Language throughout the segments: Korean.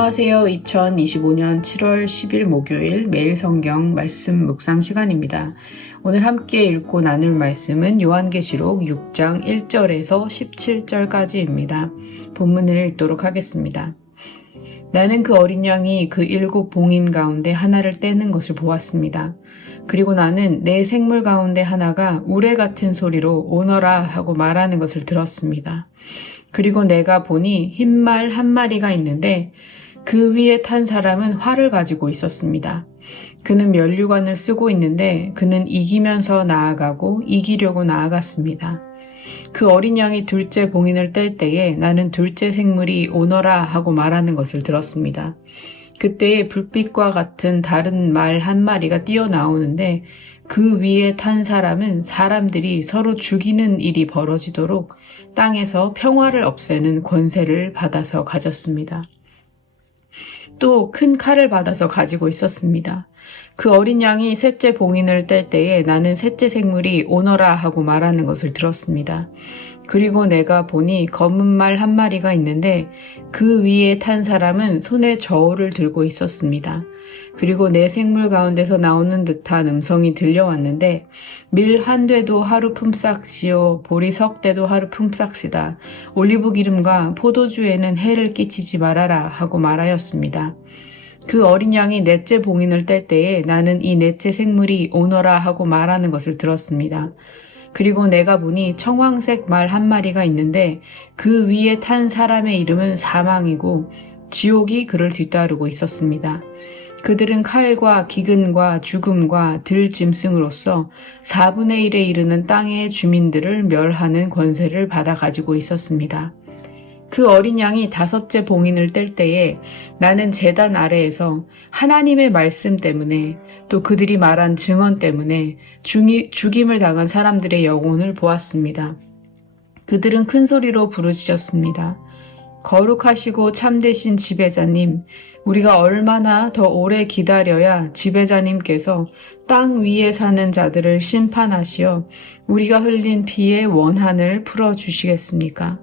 안녕하세요. 2025년 7월 10일 목요일 매일 성경 말씀 묵상 시간입니다. 오늘 함께 읽고 나눌 말씀은 요한계시록 6장 1절에서 17절까지입니다. 본문을 읽도록 하겠습니다. 나는 그 어린 양이 그 7 봉인 가운데 하나를 떼는 것을 보았습니다. 그리고 나는 내 생물 가운데 하나가 우레 같은 소리로 오너라 하고 말하는 것을 들었습니다. 그리고 내가 보니 흰 말 한 마리가 있는데 그 위에 탄 사람은 활을 가지고 있었습니다. 그는 면류관을 쓰고 있는데 그는 이기면서 나아가고 이기려고 나아갔습니다. 그 어린 양이 둘째 봉인을 뗄 때에 나는 둘째 생물이 오너라 하고 말하는 것을 들었습니다. 그때에 불빛과 같은 다른 말 한 마리가 뛰어나오는데 그 위에 탄 사람은 사람들이 서로 죽이는 일이 벌어지도록 땅에서 평화를 없애는 권세를 받아서 가졌습니다. 또 큰 칼을 받아서 가지고 있었습니다. 그 어린 양이 셋째 봉인을 뗄 때에 나는 셋째 생물이 오너라 하고 말하는 것을 들었습니다. 그리고 내가 보니 검은 말 한 마리가 있는데 그 위에 탄 사람은 손에 저울을 들고 있었습니다. 그리고 내 생물 가운데서 나오는 듯한 음성이 들려왔는데 밀 한 되도 하루 품삯이요 보리 석 대도 하루 품삯이다. 올리브 기름과 포도주에는 해를 끼치지 말아라 하고 말하였습니다. 그 어린 양이 넷째 봉인을 뗄 때에 나는 이 넷째 생물이 오너라 하고 말하는 것을 들었습니다. 그리고 내가 보니 청황색 말 한 마리가 있는데 그 위에 탄 사람의 이름은 사망이고 지옥이 그를 뒤따르고 있었습니다. 그들은 칼과 기근과 죽음과 들짐승으로서 4분의 1에 이르는 땅의 주민들을 멸하는 권세를 받아 가지고 있었습니다. 그 어린 양이 다섯째 봉인을 뗄 때에 나는 제단 아래에서 하나님의 말씀 때문에 또 그들이 말한 증언 때문에 죽임을 당한 사람들의 영혼을 보았습니다. 그들은 큰 소리로 부르짖었습니다. 거룩하시고 참되신 지배자님, 우리가 얼마나 더 오래 기다려야 지배자님께서 땅 위에 사는 자들을 심판하시어 우리가 흘린 피의 원한을 풀어주시겠습니까?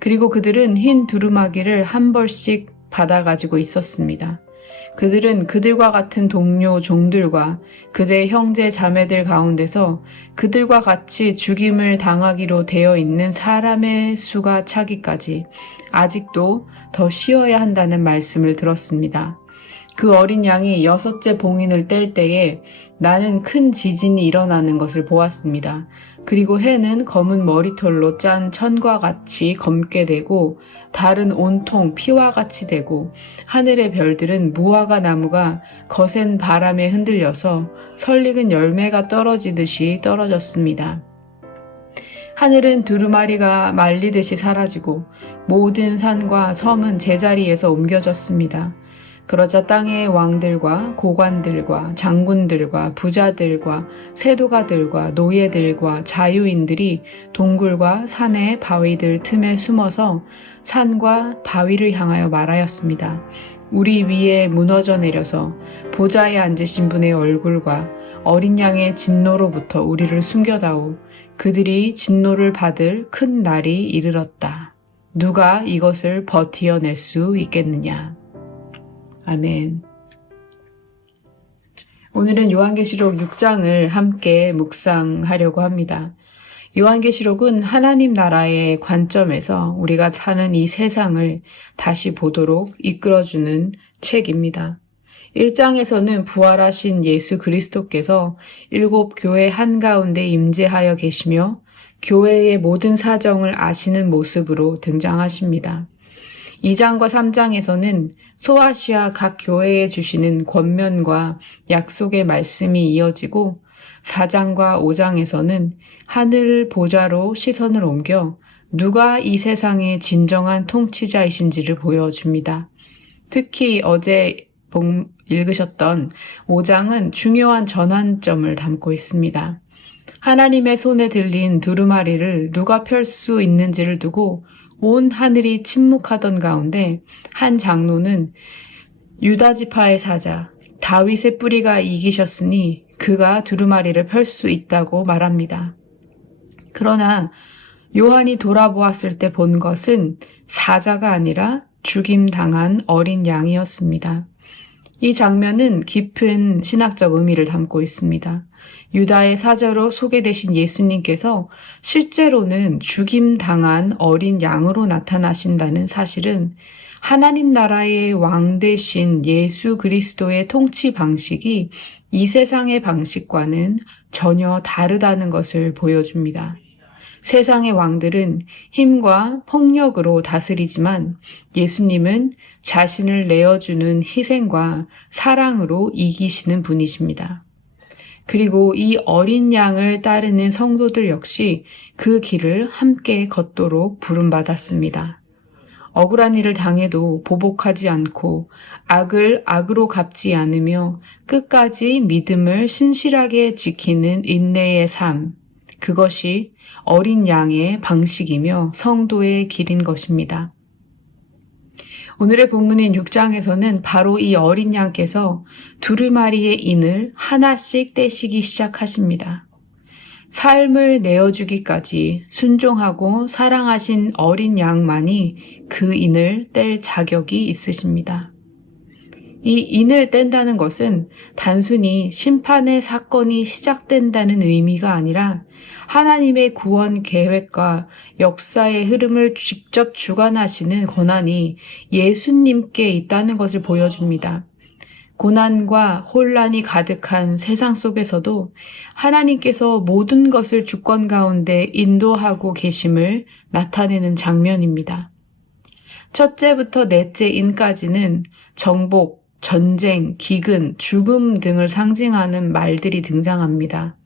그리고 그들은 흰 두루마기를 한 벌씩 받아가지고 있었습니다. 그들은 그들과 같은 동료 종들과 그들의 형제 자매들 가운데서 그들과 같이 죽임을 당하기로 되어 있는 사람의 수가 차기까지 아직도 더 쉬어야 한다는 말씀을 들었습니다. 그 어린 양이 여섯째 봉인을 뗄 때에 나는 큰 지진이 일어나는 것을 보았습니다. 그리고 해는 검은 머리털로 짠 천과 같이 검게 되고 달은 온통 피와 같이 되고 하늘의 별들은 무화과 나무가 거센 바람에 흔들려서 설익은 열매가 떨어지듯이 떨어졌습니다. 하늘은 두루마리가 말리듯이 사라지고 모든 산과 섬은 제자리에서 옮겨졌습니다. 그러자 땅의 왕들과 고관들과 장군들과 부자들과 세도가들과 노예들과 자유인들이 동굴과 산의 바위들 틈에 숨어서 산과 바위를 향하여 말하였습니다. 우리 위에 무너져 내려서 보좌에 앉으신 분의 얼굴과 어린 양의 진노로부터 우리를 숨겨다오. 그들이 진노를 받을 큰 날이 이르렀다. 누가 이것을 버티어낼 수 있겠느냐. 아멘. 오늘은 요한계시록 6장을 함께 묵상하려고 합니다. 요한계시록은 하나님 나라의 관점에서 우리가 사는 이 세상을 다시 보도록 이끌어주는 책입니다. 1장에서는 부활하신 예수 그리스도께서 7 교회 한가운데 임재하여 계시며 교회의 모든 사정을 아시는 모습으로 등장하십니다. 2장과 3장에서는 소아시아 각 교회에 주시는 권면과 약속의 말씀이 이어지고 4장과 5장에서는 하늘 보좌로 시선을 옮겨 누가 이 세상의 진정한 통치자이신지를 보여줍니다. 특히 어제 읽으셨던 5장은 중요한 전환점을 담고 있습니다. 하나님의 손에 들린 두루마리를 누가 펼 수 있는지를 두고 온 하늘이 침묵하던 가운데 한 장로는 유다 지파의 사자 다윗의 뿌리가 이기셨으니 그가 두루마리를 펼 수 있다고 말합니다. 그러나 요한이 돌아보았을 때 본 것은 사자가 아니라 죽임당한 어린 양이었습니다. 이 장면은 깊은 신학적 의미를 담고 있습니다. 유다의 사자로 소개되신 예수님께서 실제로는 죽임당한 어린 양으로 나타나신다는 사실은 하나님 나라의 왕 되신 예수 그리스도의 통치 방식이 이 세상의 방식과는 전혀 다르다는 것을 보여줍니다. 세상의 왕들은 힘과 폭력으로 다스리지만 예수님은 자신을 내어주는 희생과 사랑으로 이기시는 분이십니다. 그리고 이 어린 양을 따르는 성도들 역시 그 길을 함께 걷도록 부름받았습니다. 억울한 일을 당해도 보복하지 않고 악을 악으로 갚지 않으며 끝까지 믿음을 신실하게 지키는 인내의 삶, 그것이 어린 양의 방식이며 성도의 길인 것입니다. 오늘의 본문인 6장에서는 바로 이 어린 양께서 두루마리의 인을 하나씩 떼시기 시작하십니다. 삶을 내어주기까지 순종하고 사랑하신 어린 양만이 그 인을 뗄 자격이 있으십니다. 이 인을 뗀다는 것은 단순히 심판의 사건이 시작된다는 의미가 아니라 하나님의 구원 계획과 역사의 흐름을 직접 주관하시는 권한이 예수님께 있다는 것을 보여줍니다. 고난과 혼란이 가득한 세상 속에서도 하나님께서 모든 것을 주권 가운데 인도하고 계심을 나타내는 장면입니다. 첫째부터 넷째 인까지는 정복, 전쟁, 기근, 죽음 등을 상징하는 말들이 등장합니다.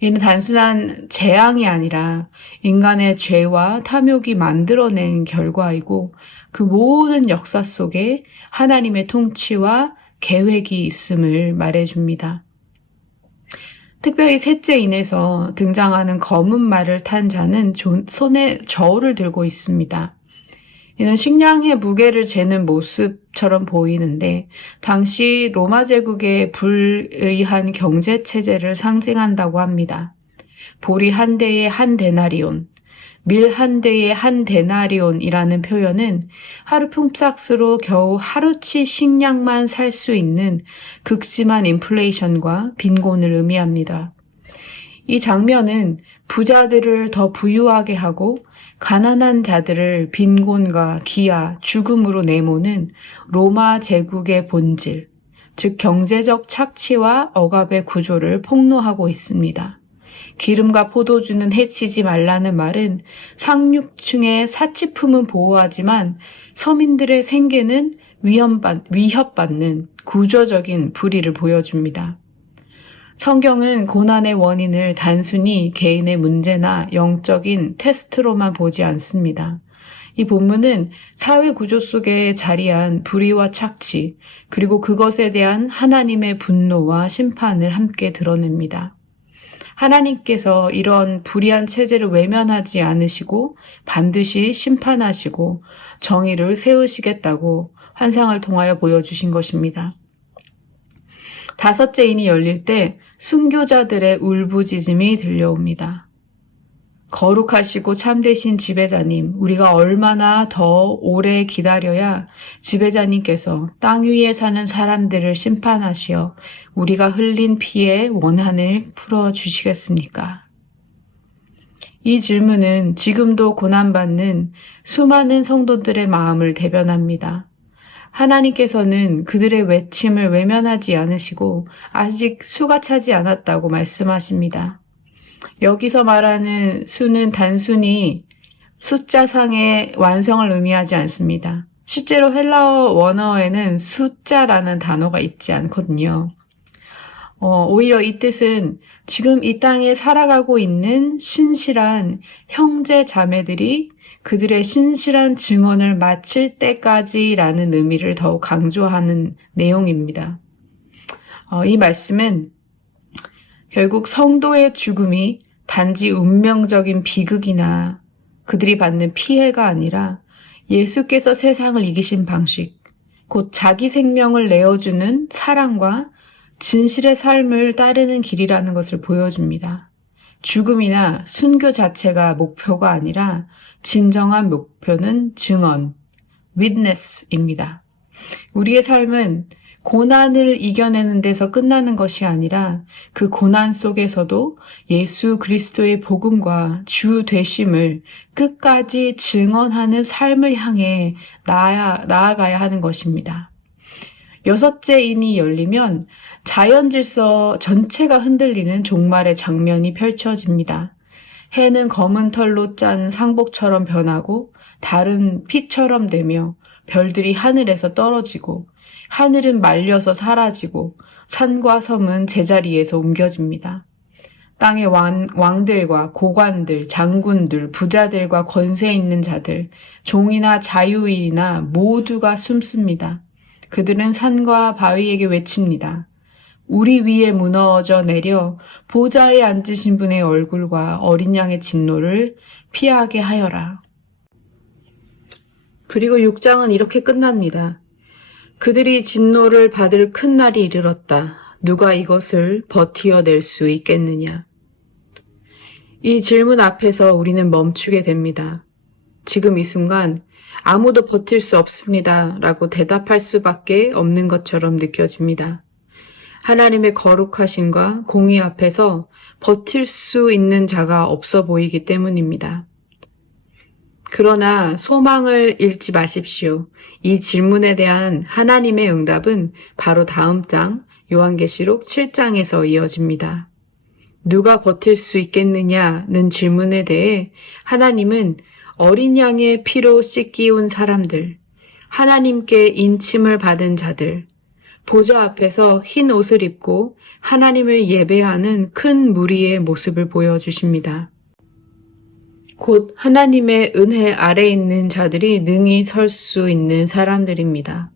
이는 단순한 재앙이 아니라 인간의 죄와 탐욕이 만들어낸 결과이고 그 모든 역사 속에 하나님의 통치와 계획이 있음을 말해줍니다. 특별히 셋째 인에서 등장하는 검은 말을 탄 자는 손에 저울을 들고 있습니다. 이는 식량의 무게를 재는 모습처럼 보이는데 당시 로마 제국의 불의한 경제 체제를 상징한다고 합니다. 보리 한 대에 한 데나리온, 밀 한 대에 한 데나리온이라는 표현은 하루 품삯으로 겨우 하루치 식량만 살 수 있는 극심한 인플레이션과 빈곤을 의미합니다. 이 장면은 부자들을 더 부유하게 하고 가난한 자들을 빈곤과 기아, 죽음으로 내모는 로마 제국의 본질, 즉 경제적 착취와 억압의 구조를 폭로하고 있습니다. 기름과 포도주는 해치지 말라는 말은 상류층의 사치품은 보호하지만 서민들의 생계는 위협받는 구조적인 불의를 보여줍니다. 성경은 고난의 원인을 단순히 개인의 문제나 영적인 테스트로만 보지 않습니다. 이 본문은 사회 구조 속에 자리한 불의와 착취, 그리고 그것에 대한 하나님의 분노와 심판을 함께 드러냅니다. 하나님께서 이런 불의한 체제를 외면하지 않으시고 반드시 심판하시고 정의를 세우시겠다고 환상을 통하여 보여주신 것입니다. 다섯째 인이 열릴 때 순교자들의 울부짖음이 들려옵니다. 거룩하시고 참되신 지배자님, 우리가 얼마나 더 오래 기다려야 지배자님께서 땅 위에 사는 사람들을 심판하시어 우리가 흘린 피의 원한을 풀어주시겠습니까? 이 질문은 지금도 고난받는 수많은 성도들의 마음을 대변합니다. 하나님께서는 그들의 외침을 외면하지 않으시고 아직 수가 차지 않았다고 말씀하십니다. 여기서 말하는 수는 단순히 숫자상의 완성을 의미하지 않습니다. 실제로 헬라어 원어에는 숫자라는 단어가 있지 않거든요. 오히려 이 뜻은 지금 이 땅에 살아가고 있는 신실한 형제 자매들이 그들의 신실한 증언을 마칠 때까지라는 의미를 더욱 강조하는 내용입니다. 이 말씀은 결국 성도의 죽음이 단지 운명적인 비극이나 그들이 받는 피해가 아니라 예수께서 세상을 이기신 방식, 곧 자기 생명을 내어주는 사랑과 진실의 삶을 따르는 길이라는 것을 보여줍니다. 죽음이나 순교 자체가 목표가 아니라 진정한 목표는 증언, witness입니다. 우리의 삶은 고난을 이겨내는 데서 끝나는 것이 아니라 그 고난 속에서도 예수 그리스도의 복음과 주 되심을 끝까지 증언하는 삶을 향해 나아가야 하는 것입니다. 여섯째 인이 열리면 자연 질서 전체가 흔들리는 종말의 장면이 펼쳐집니다. 해는 검은 털로 짠 상복처럼 변하고 달은 피처럼 되며 별들이 하늘에서 떨어지고 하늘은 말려서 사라지고 산과 섬은 제자리에서 옮겨집니다. 땅의 왕들과 고관들, 장군들, 부자들과 권세 있는 자들, 종이나 자유인이나 모두가 숨습니다. 그들은 산과 바위에게 외칩니다. 우리 위에 무너져 내려 보좌에 앉으신 분의 얼굴과 어린 양의 진노를 피하게 하여라. 그리고 6장은 이렇게 끝납니다. 그들이 진노를 받을 큰 날이 이르렀다. 누가 이것을 버티어낼 수 있겠느냐? 이 질문 앞에서 우리는 멈추게 됩니다. 지금 이 순간 아무도 버틸 수 없습니다. 라고 대답할 수밖에 없는 것처럼 느껴집니다. 하나님의 거룩하심과 공의 앞에서 버틸 수 있는 자가 없어 보이기 때문입니다. 그러나 소망을 잃지 마십시오. 이 질문에 대한 하나님의 응답은 바로 다음 장 요한계시록 7장에서 이어집니다. 누가 버틸 수 있겠느냐는 질문에 대해 하나님은 어린 양의 피로 씻기운 사람들, 하나님께 인침을 받은 자들, 보좌 앞에서 흰 옷을 입고 하나님을 예배하는 큰 무리의 모습을 보여주십니다. 곧 하나님의 은혜 아래 있는 자들이 능히 설 수 있는 사람들입니다.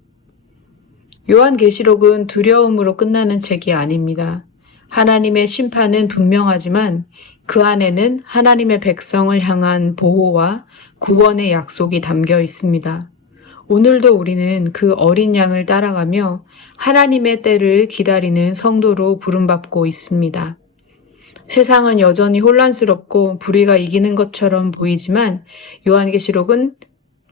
요한계시록은 두려움으로 끝나는 책이 아닙니다. 하나님의 심판은 분명하지만 그 안에는 하나님의 백성을 향한 보호와 구원의 약속이 담겨 있습니다. 오늘도 우리는 그 어린 양을 따라가며 하나님의 때를 기다리는 성도로 부름받고 있습니다. 세상은 여전히 혼란스럽고 불의가 이기는 것처럼 보이지만 요한계시록은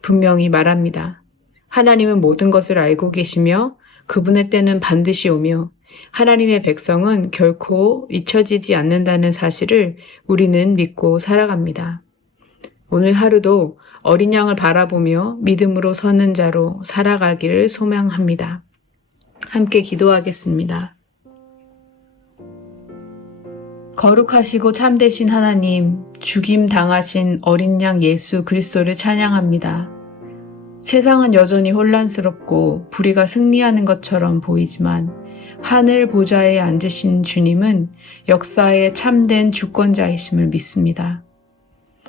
분명히 말합니다. 하나님은 모든 것을 알고 계시며 그분의 때는 반드시 오며 하나님의 백성은 결코 잊혀지지 않는다는 사실을 우리는 믿고 살아갑니다. 오늘 하루도 어린 양을 바라보며 믿음으로 서는 자로 살아가기를 소망합니다. 함께 기도하겠습니다. 거룩하시고 참되신 하나님, 죽임 당하신 어린 양 예수 그리스도를 찬양합니다. 세상은 여전히 혼란스럽고 불의가 승리하는 것처럼 보이지만 하늘 보좌에 앉으신 주님은 역사의 참된 주권자이심을 믿습니다.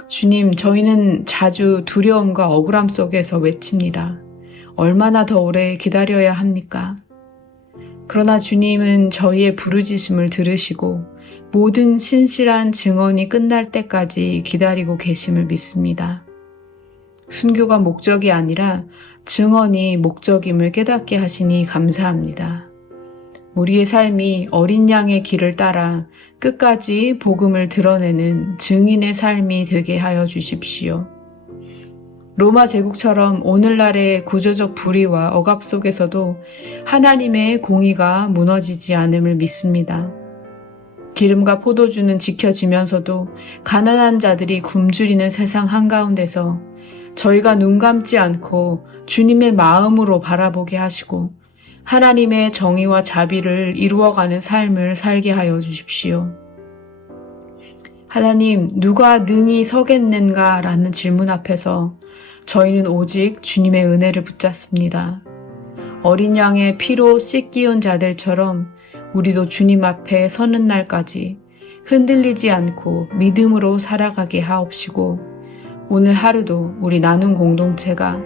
주님, 저희는 자주 두려움과 억울함 속에서 외칩니다. 얼마나 더 오래 기다려야 합니까? 그러나 주님은 저희의 부르짖음을 들으시고 모든 신실한 증언이 끝날 때까지 기다리고 계심을 믿습니다. 순교가 목적이 아니라 증언이 목적임을 깨닫게 하시니 감사합니다. 우리의 삶이 어린 양의 길을 따라 끝까지 복음을 드러내는 증인의 삶이 되게 하여 주십시오. 로마 제국처럼 오늘날의 구조적 불의와 억압 속에서도 하나님의 공의가 무너지지 않음을 믿습니다. 기름과 포도주는 지켜지면서도 가난한 자들이 굶주리는 세상 한가운데서 저희가 눈 감지 않고 주님의 마음으로 바라보게 하시고 하나님의 정의와 자비를 이루어가는 삶을 살게 하여 주십시오. 하나님, 누가 능히 서겠는가? 라는 질문 앞에서 저희는 오직 주님의 은혜를 붙잡습니다. 어린 양의 피로 씻기운 자들처럼 우리도 주님 앞에 서는 날까지 흔들리지 않고 믿음으로 살아가게 하옵시고 오늘 하루도 우리 나눔 공동체가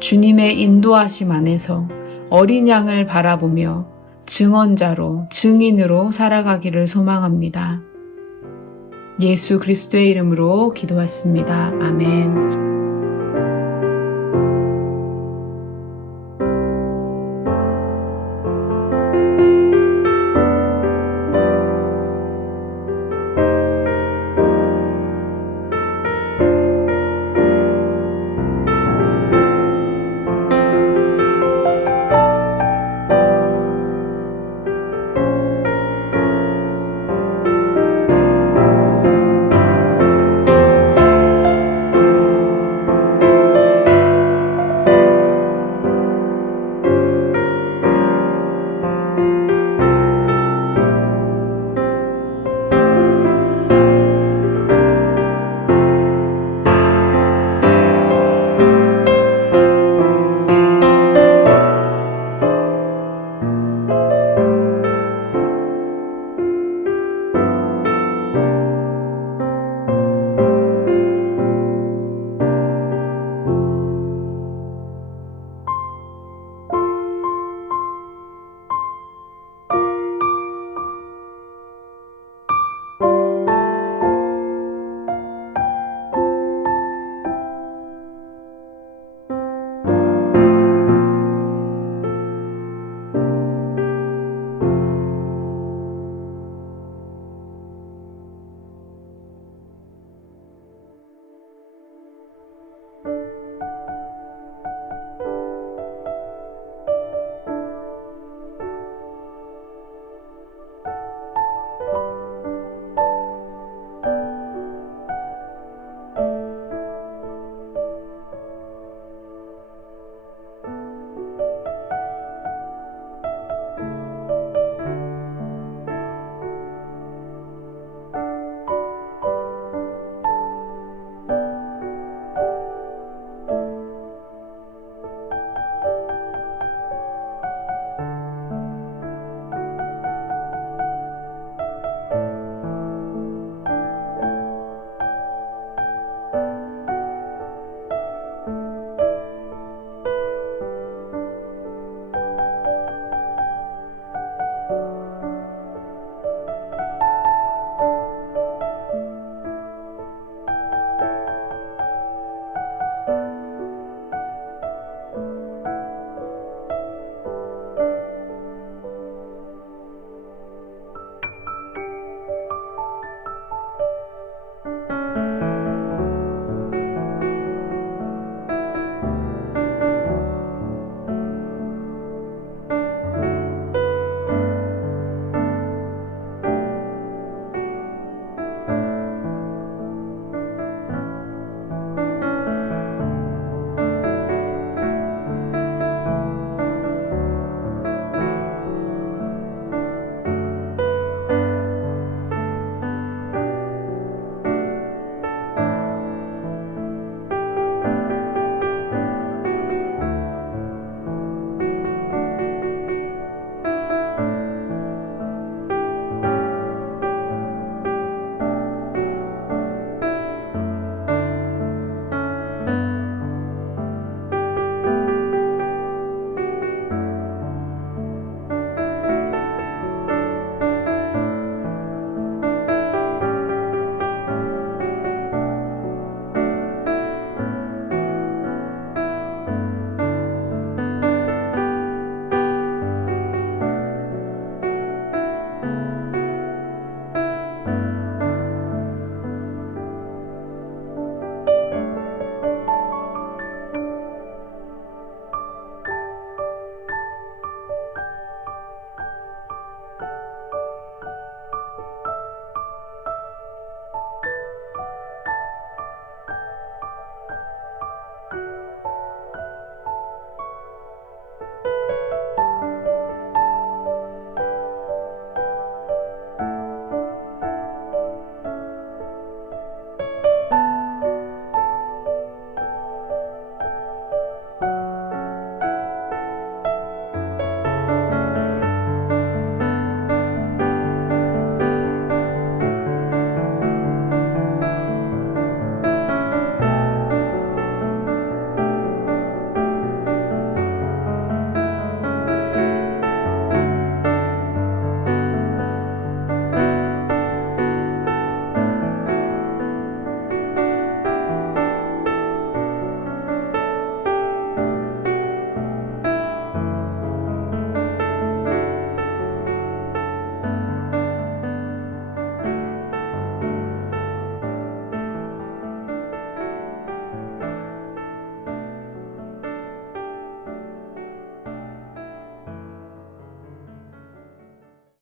주님의 인도하심 안에서 어린 양을 바라보며 증언자로 증인으로 살아가기를 소망합니다. 예수 그리스도의 이름으로 기도했습니다. 아멘.